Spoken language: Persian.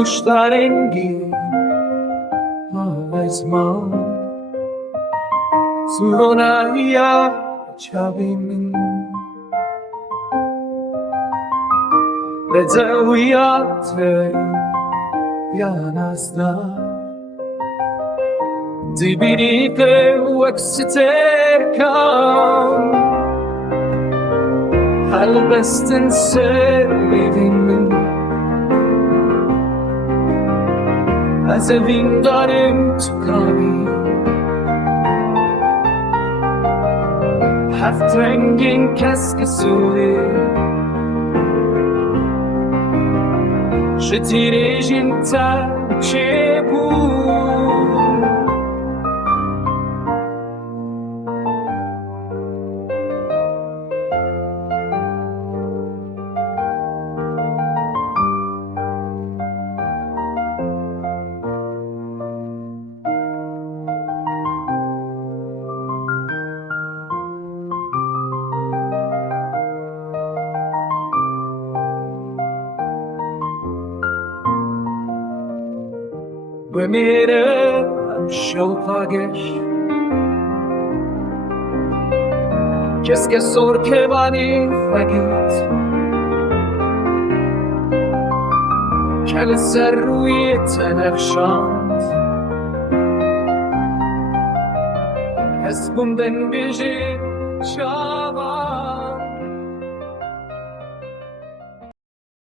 مشترنگی از ما سرونایا چابیم بدویات یا نازدا دیبیری که وقتر کام حال بستن سر میدیم از این دارم تو کاری هفت رنگین کس که سوی شتیرین تا چه بود بمیره شوقاگش کس که سرکه بانی فگیت کل سر روی تنخشاند کس بومدن بیجی چاوا